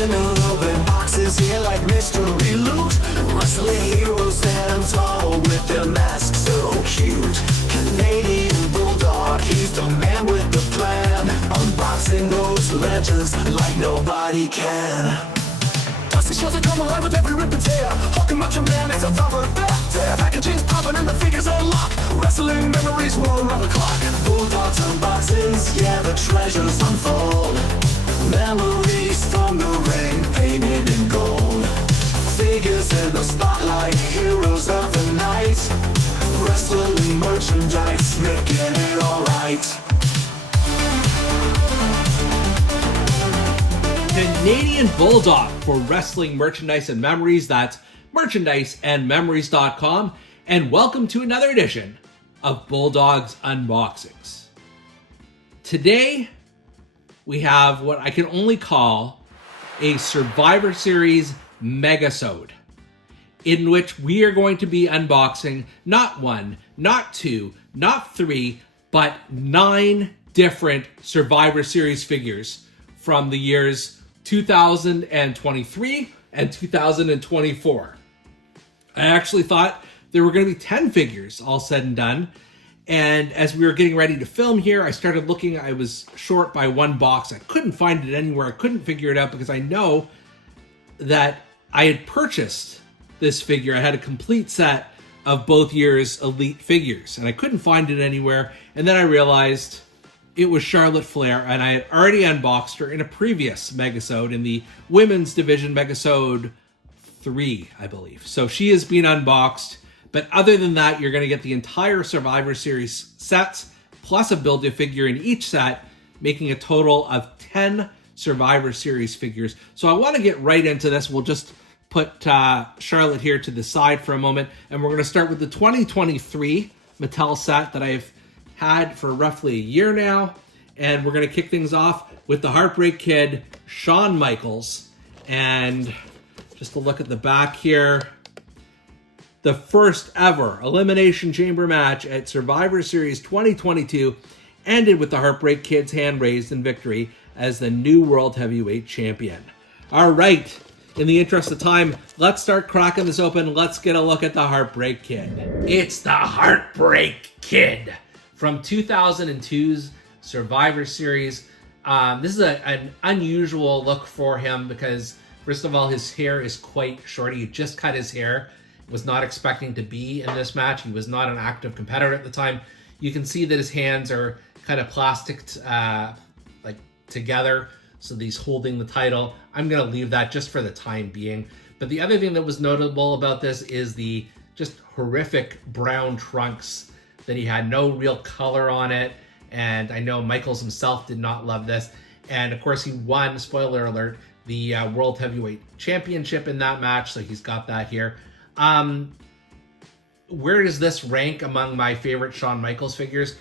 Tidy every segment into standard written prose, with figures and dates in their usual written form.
Another box is here like mystery loot. Wrestling heroes stand tall with their masks so cute. Canadian Bulldog, he's the man with the plan. Unboxing those legends like nobody can. Dusty shows that come alive with every rip and tear. Hulk and Macho Man is a thumper back there. Packaging's popping and the figures unlock. Wrestling memories will around the clock. Bulldogs unboxings, yeah, the treasures unfold. Memories from the ring, painted in gold. Figures in the spotlight, heroes of the night. Wrestling merchandise, making it alright. Canadian Bulldog for wrestling merchandise and memories. That's merchandiseandmemories.com. And welcome to another edition of Bulldog's Unboxings. Today, we have what I can only call a Survivor Series MEGASODE, in which we are going to be unboxing not one, not two, not three, but 9 different Survivor Series figures from the years 2023 and 2024. I actually thought there were going to be 10 figures all said and done. And as we were getting ready to film here, I started looking. I was short by one box. I couldn't find it anywhere. I couldn't figure it out because I know that I had purchased this figure. I had a complete set of both years' Elite figures, and I couldn't find it anywhere. And then I realized it was Charlotte Flair, and I had already unboxed her in a previous Megasode, in the women's division, Megasode 3, I believe. So she has been unboxed. But other than that, you're going to get the entire Survivor Series sets, plus a Build-A-Figure in each set, making a total of 10 Survivor Series figures. So I want to get right into this. We'll just put Charlotte here to the side for a moment, and we're going to start with the 2023 Mattel set that I've had for roughly a year now. And we're going to kick things off with the Heartbreak Kid, Shawn Michaels. And just to look at the back here, the first ever Elimination Chamber match at Survivor Series 2022 ended with the Heartbreak Kid's hand raised in victory as the new World Heavyweight Champion. All right, in the interest of time, let's start cracking this open. Let's get a look at the Heartbreak Kid. It's the Heartbreak Kid from 2002's Survivor Series. This is an unusual look for him because, first of all, his hair is quite short. He just cut his hair. Was not expecting to be in this match. He was not an active competitor at the time. You can see that his hands are kind of plasticed like together, so he's holding the title. I'm going to leave that just for the time being. But the other thing that was notable about this is the just horrific brown trunks that he had. No real color on it, and I know Michaels himself did not love this. And of course he won, spoiler alert, the World Heavyweight Championship in that match, so he's got that here. Where does this rank among my favorite Shawn Michaels figures?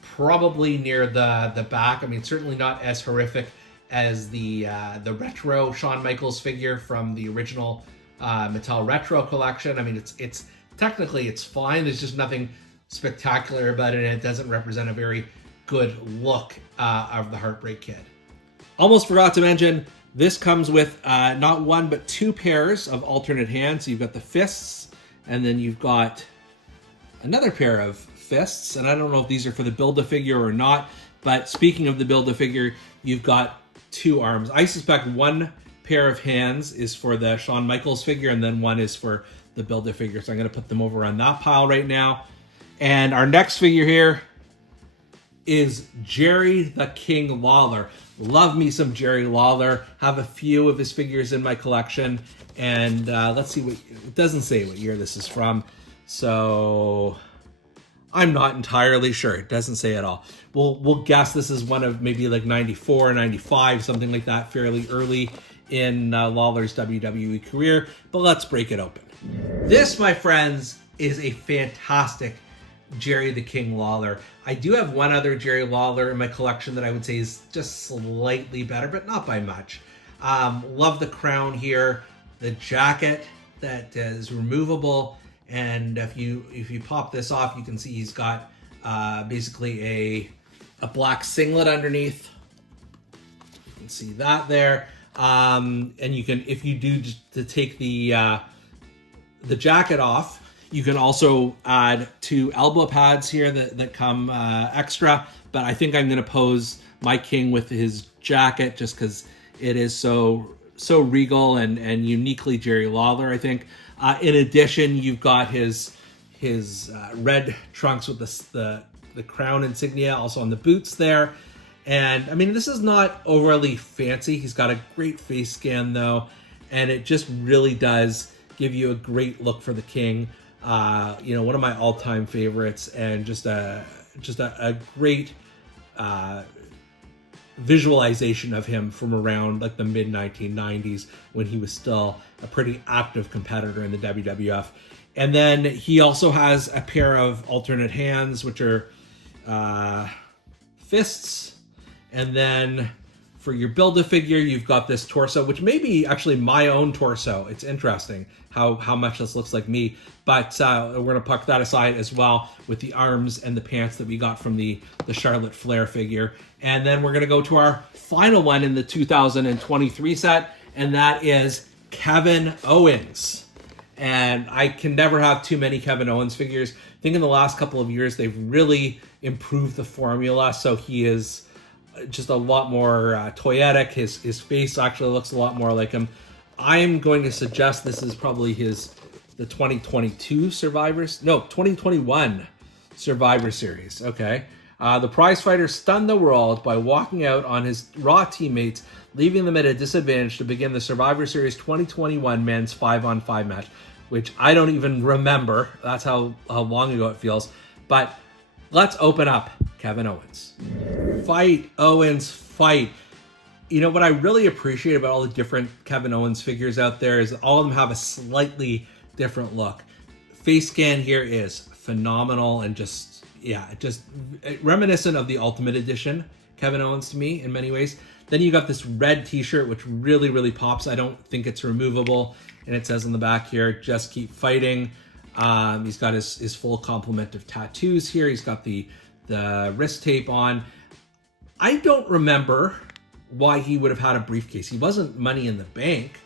Probably near the back. I mean, certainly not as horrific as the retro Shawn Michaels figure from the original Mattel Retro collection. I mean, it's technically it's fine. There's just nothing spectacular about it, and it doesn't represent a very good look of the Heartbreak Kid. Almost forgot to mention, this comes with not one, but 2 pairs of alternate hands. So you've got the fists, and then you've got another pair of fists. And I don't know if these are for the Build-A-Figure or not, but speaking of the Build-A-Figure, you've got 2 arms. I suspect one pair of hands is for the Shawn Michaels figure, and then one is for the Build-A-Figure. So I'm going to put them over on that pile right now. And our next figure here is Jerry the King Lawler. Love me some Jerry Lawler. Have a few of his figures in my collection. And let's see what... It doesn't say what year this is from. So I'm not entirely sure. It doesn't say at all. We'll guess this is one of maybe like 94, 95, something like that. Fairly early in Lawler's WWE career. But let's break it open. This, my friends, is a fantastic Jerry the King Lawler. I do have one other Jerry Lawler in my collection that I would say is just slightly better, but not by much. Love the crown here, the jacket that is removable, and if you pop this off, you can see he's got basically a black singlet underneath. You can see that there. And you can, if you do to take the jacket off, you can also add 2 elbow pads here that come extra. But I think I'm going to pose my king with his jacket just because it is so regal and uniquely Jerry Lawler, I think. In addition, you've got his red trunks with the crown insignia also on the boots there. And I mean, this is not overly fancy. He's got a great face scan though, and it just really does give you a great look for the king. One of my all-time favorites, and just a great visualization of him from around like the mid 1990s when he was still a pretty active competitor in the WWF. And then he also has a pair of alternate hands, which are fists. And then for your Build-A-Figure, you've got this torso, which may be actually my own torso. It's interesting how much this looks like me. But we're going to puck that aside as well with the arms and the pants that we got from the Charlotte Flair figure. And then we're going to go to our final one in the 2023 set, and that is Kevin Owens. And I can never have too many Kevin Owens figures. I think in the last couple of years, they've really improved the formula. So he is just a lot more toyetic. His face actually looks a lot more like him. I'm going to suggest this is probably the 2021 Survivor Series. Okay. The prize fighter stunned the world by walking out on his Raw teammates, leaving them at a disadvantage to begin the Survivor Series 2021 men's 5-on-5 match, which I don't even remember. That's how long ago it feels. But let's open up Kevin Owens. Fight, Owens, fight. You know what I really appreciate about all the different Kevin Owens figures out there is that all of them have a slightly different look. Face scan here is phenomenal and just reminiscent of the Ultimate Edition Kevin Owens to me in many ways. Then you got this red t-shirt, which really, really pops. I don't think it's removable. And it says on the back here, just keep fighting. He's got his full complement of tattoos here. He's got the wrist tape on. I don't remember why he would have had a briefcase. He wasn't Money in the Bank,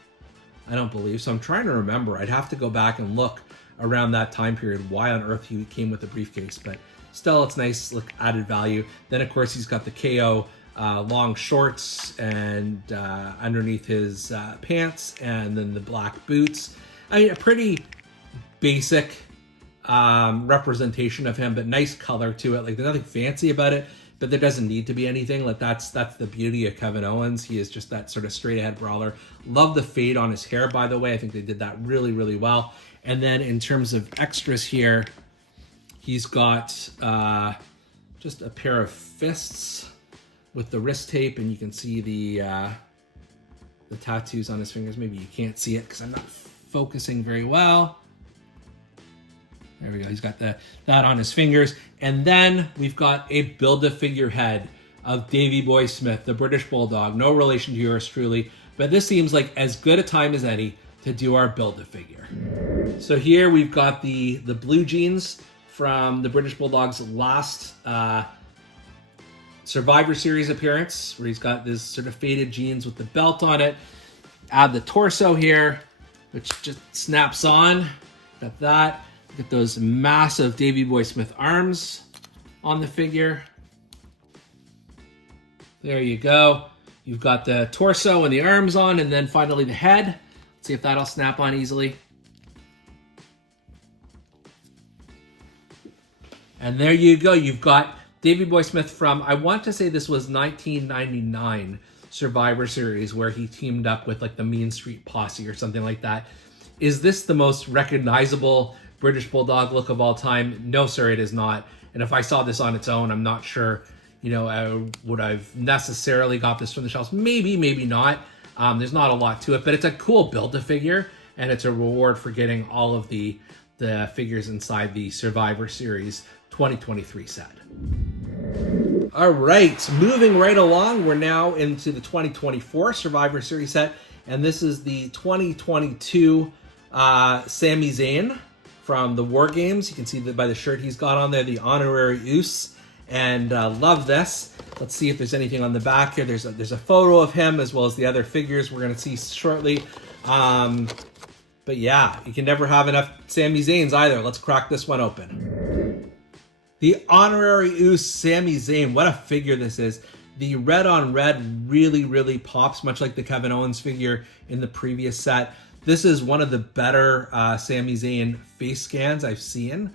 I don't believe. So I'm trying to remember. I'd have to go back and look around that time period why on earth he came with a briefcase. But still, it's nice, look, added value. Then, of course, he's got the KO long shorts and underneath his pants, and then the black boots. I mean, a pretty basic representation of him, but nice color to it. Like, there's nothing fancy about it, but there doesn't need to be anything. Like, that's the beauty of Kevin Owens. He is just that sort of straight ahead brawler. Love the fade on his hair, by the way. I think they did that really, really well. And then in terms of extras here, he's got just a pair of fists with the wrist tape, and you can see the tattoos on his fingers. Maybe you can't see it because I'm not focusing very well. There we go. He's got that on his fingers. And then we've got a Build-A-Figure head of Davey Boy Smith, the British Bulldog. No relation to yours truly, but this seems like as good a time as any to do our Build-A-Figure. So here we've got the blue jeans from the British Bulldog's last Survivor Series appearance, where he's got this sort of faded jeans with the belt on it. Add the torso here, which just snaps on. Got that. Look at those massive Davey Boy Smith arms on the figure. There you go. You've got the torso and the arms on, and then finally the head. Let's see if that'll snap on easily. And there you go. You've got Davey Boy Smith from, I want to say this was 1999 Survivor Series, where he teamed up with like the Mean Street Posse or something like that. Is this the most recognizable British Bulldog look of all time? No, sir, it is not. And if I saw this on its own, I'm not sure, would I've necessarily got this from the shelves. Maybe, maybe not. There's not a lot to it, but it's a cool Build-A-Figure, and it's a reward for getting all of the figures inside the Survivor Series 2023 set. All right, moving right along, we're now into the 2024 Survivor Series set, and this is the 2022 Sami Zayn from the War Games. You can see that by the shirt he's got on there, the honorary Oos, and love this. Let's see if there's anything on the back here. There's a photo of him as well as the other figures we're going to see shortly. But yeah, you can never have enough Sami Zayns either. Let's crack this one open. The Honorary Oos Sami Zayn. What a figure this is. The red on red really, really pops, much like the Kevin Owens figure in the previous set. This is one of the better Sami Zayn face scans I've seen.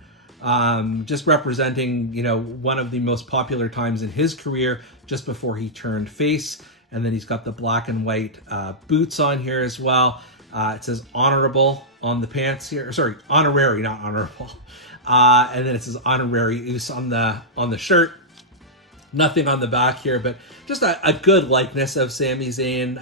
Just representing, one of the most popular times in his career, just before he turned face. And then he's got the black and white boots on here as well. It says honorable on the pants here. Sorry, honorary, not honorable. And then it says honorary Oos on the shirt. Nothing on the back here, but just a good likeness of Sami Zayn.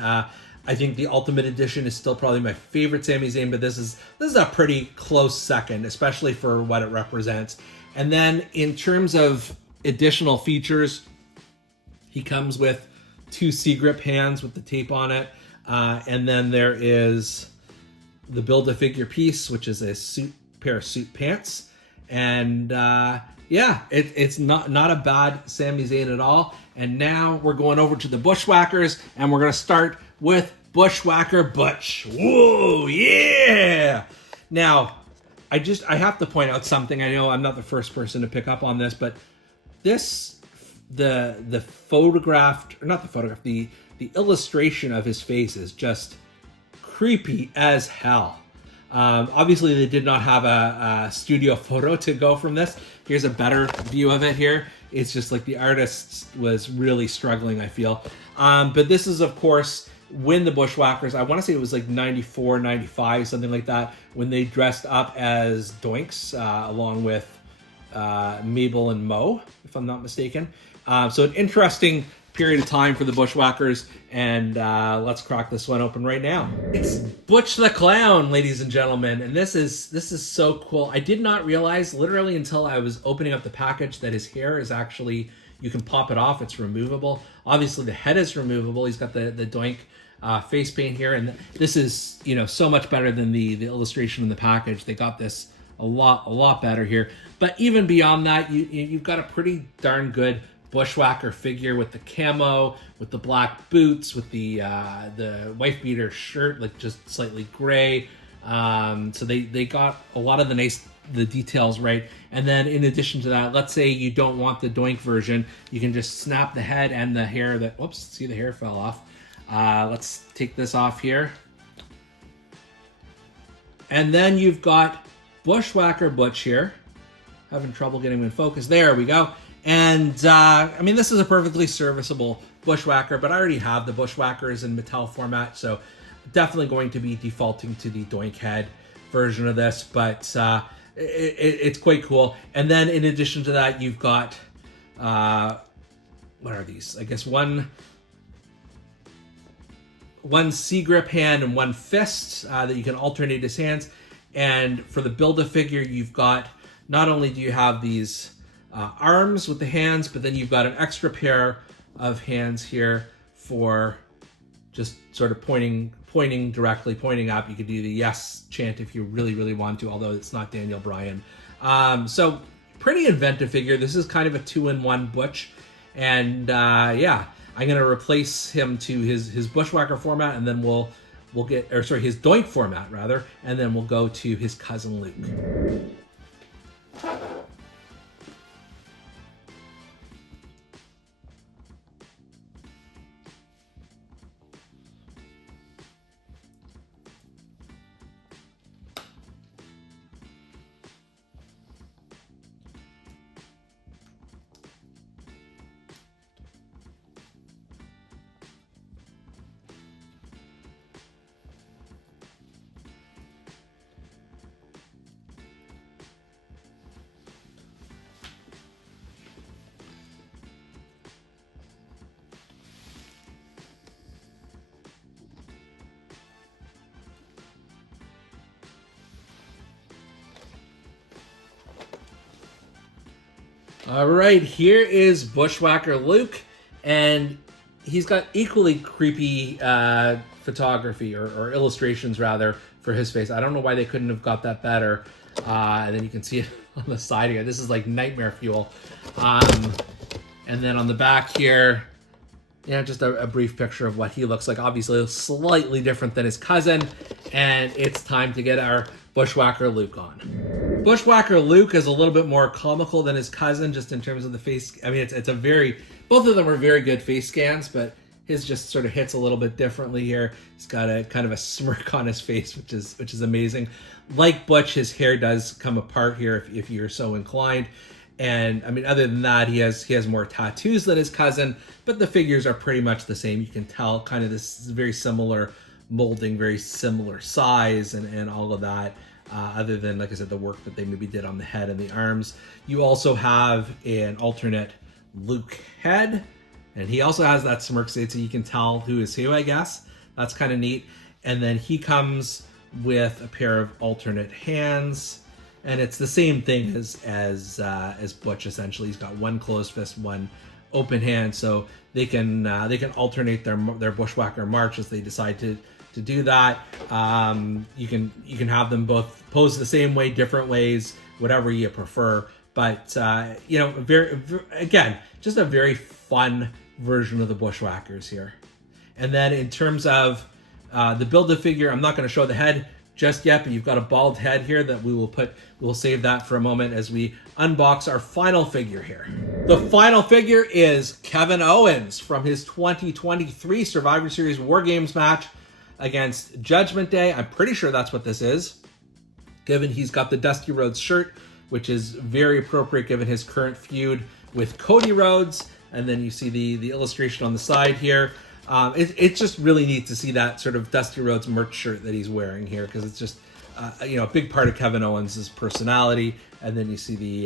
I think the Ultimate Edition is still probably my favorite Sami Zayn, but this is a pretty close second, especially for what it represents. And then in terms of additional features, he comes with 2 C-grip hands with the tape on it. And then there is the Build-A-Figure piece, which is a pair of suit pants. And yeah, it's not a bad Sami Zayn at all. And now we're going over to the Bushwhackers, and we're going to start with Bushwhacker Butch. Whoa, yeah! Now, I have to point out something. I know I'm not the first person to pick up on this, but the illustration of his face is just creepy as hell. Obviously, they did not have a studio photo to go from this. Here's a better view of it here. It's just like the artist was really struggling, I feel. But this is, of course, when the Bushwhackers, I want to say it was like 94, 95, something like that, when they dressed up as Doinks along with Mabel and Mo, if I'm not mistaken. So an interesting period of time for the Bushwhackers, and let's crack this one open right now. It's Butch the Clown, ladies and gentlemen, and this is so cool. I did not realize literally until I was opening up the package that his hair is actually, you can pop it off, it's removable. Obviously the head is removable. He's got the Doink face paint here, and this is so much better than the illustration in the package. They got this a lot better here. But even beyond that, you've got a pretty darn good Bushwhacker figure with the camo, with the black boots, with the wife beater shirt, like just slightly gray. So they got a lot of the details right. And then in addition to that, let's say you don't want the Doink version, you can just snap the head and the hair whoops, see, the hair fell off. Let's take this off here. And then you've got Bushwhacker Butch here. Having trouble getting him in focus. There we go. And, I mean, this is a perfectly serviceable Bushwhacker, but I already have the Bushwhackers in Mattel format, so definitely going to be defaulting to the Doink head version of this, but it's quite cool. And then in addition to that, you've got, what are these? I guess one C-grip hand and one fist that you can alternate his hands. And for the Build-A-Figure, you've got, not only do you have these arms with the hands, but then you've got an extra pair of hands here for just sort of pointing directly, pointing up. You could do the yes chant if you really, really want to, although it's not Daniel Bryan. So pretty inventive figure. This is kind of a 2-in-1 Butch. And yeah, I'm going to replace him to his Bushwhacker format, and then we'll get, or sorry, his Doink format rather, and then we'll go to his cousin Luke. All right, here is Bushwhacker Luke, and he's got equally creepy photography or illustrations rather for his face. I don't know why they couldn't have got that better. And then you can see it on the side here. This is like nightmare fuel. And then on the back here, yeah, just a brief picture of what he looks like. Obviously, slightly different than his cousin. And it's time to get our Bushwhacker Luke on. Bushwhacker Luke is a little bit more comical than his cousin, just in terms of the face. I mean, it's a very, both of them are very good face scans, but his just sort of hits a little bit differently here. He's got a kind of a smirk on his face, which is amazing. Like Butch, his hair does come apart here if you're so inclined. And I mean, other than that, he has more tattoos than his cousin, but the figures are pretty much the same. You can tell kind of this very similar molding, very similar size, and all of that. Other than, like I said, the work that they maybe did on the head and the arms. You also have an alternate Luke head, and he also has that smirk state, so you can tell who is who, I guess. That's kind of neat. And then he comes with a pair of alternate hands, and it's the same thing as Butch. Essentially, he's got one closed fist, one open hand, so they can alternate their Bushwhacker march as they decide to do that. You can have them both pose the same way, different ways, whatever you prefer. But you know, again, just a very fun version of the Bushwhackers here. And then in terms of the Build-A-Figure, I'm not going to show the head just yet, but you've got a bald head here that we'll save that for a moment as we unbox our final figure here. The final figure is Kevin Owens from his 2023 Survivor Series War Games match against Judgment Day. I'm pretty sure that's what this is, given he's got the Dusty Rhodes shirt, which is very appropriate given his current feud with Cody Rhodes. And then you see the illustration on the side here. It's just really neat to see that sort of Dusty Rhodes merch shirt that he's wearing here, because it's just a big part of Kevin Owens' personality. And then you see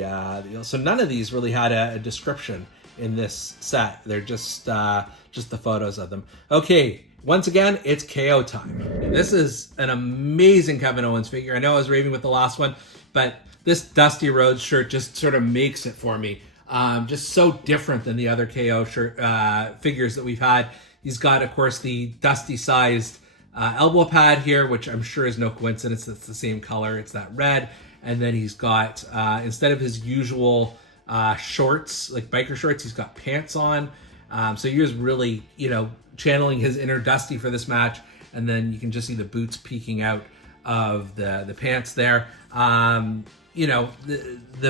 so none of these really had a description in this set. They're just the photos of them. Okay. Once again, it's KO time. This is an amazing Kevin Owens figure. I know I was raving with the last one, but this Dusty Rhodes shirt just sort of makes it for me. Just so different than the other KO shirt figures that we've had. He's got, of course, the Dusty-sized elbow pad here, which I'm sure is no coincidence. It's the same color. It's that red. And then he's got, instead of his usual shorts, like biker shorts, he's got pants on. So he was really, channeling his inner Dusty for this match. And then you can just see the boots peeking out of the pants there. The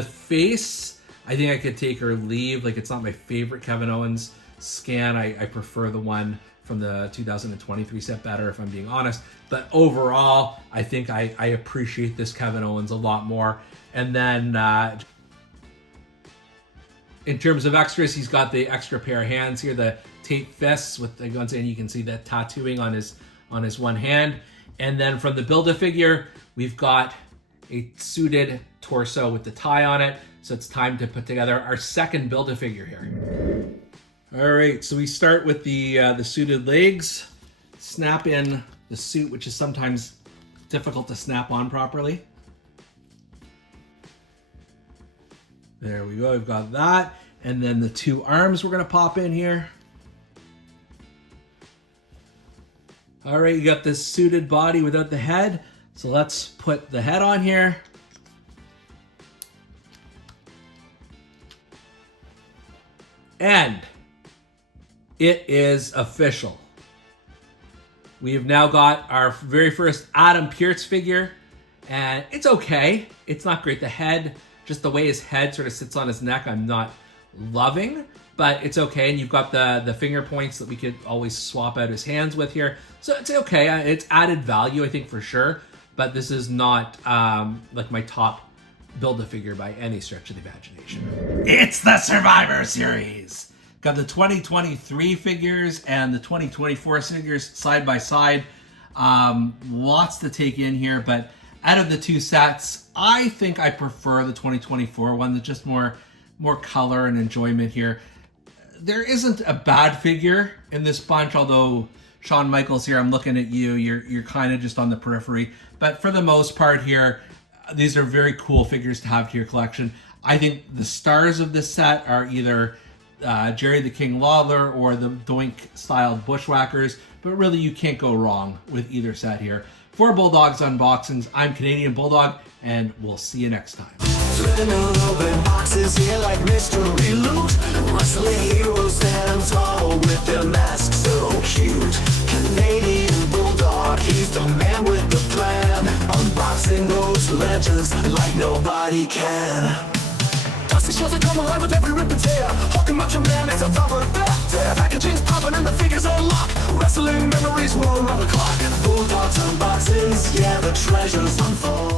face, I think I could take or leave. Like, it's not my favorite Kevin Owens scan. I prefer the one from the 2023 set better, if I'm being honest. But overall, I think I appreciate this Kevin Owens a lot more. And then in terms of extras, he's got the extra pair of hands here, the tape fists with the guns, and you can see that tattooing on his one hand. And then from the Build-A-Figure, we've got a suited torso with the tie on it. So it's time to put together our second Build-A-Figure here. All right, so we start with the suited legs. Snap in the suit, which is sometimes difficult to snap on properly. There we go, we've got that. And then the two arms we're gonna pop in here. All right, you got this suited body without the head. So let's put the head on here. And it is official. We have now got our very first Adam Pearce figure, and it's okay. It's not great. The head, just the way his head sort of sits on his neck, I'm not loving, but it's okay. And you've got the finger points that we could always swap out his hands with here. So it's okay. It's added value, I think, for sure. But this is not like my top Build-A-Figure by any stretch of the imagination. It's the Survivor Series. Got the 2023 figures and the 2024 figures side by side. Lots to take in here, but out of the two sets, I think I prefer the 2024 one. There's just more color and enjoyment here. There isn't a bad figure in this bunch, although Shawn Michaels here, I'm looking at you. You're kind of just on the periphery. But for the most part here, these are very cool figures to have to your collection. I think the stars of this set are either Jerry the King Lawler or the Doink-styled Bushwhackers. But really, you can't go wrong with either set here. For Bulldogs Unboxings, I'm Canadian Bulldog, and we'll see you next time. Flipping open boxes here like mystery loot. Wrestling heroes stand tall with their masks so cute. Canadian Bulldog, he's the man with the plan. Unboxing those legends like nobody can. Dusty shows that come alive with every rip and tear. Hulking Macho Man is a proper there. Packaging's popping and the figures unlock. Wrestling memories will run the clock. Bulldogs unboxes, yeah, the treasures unfold.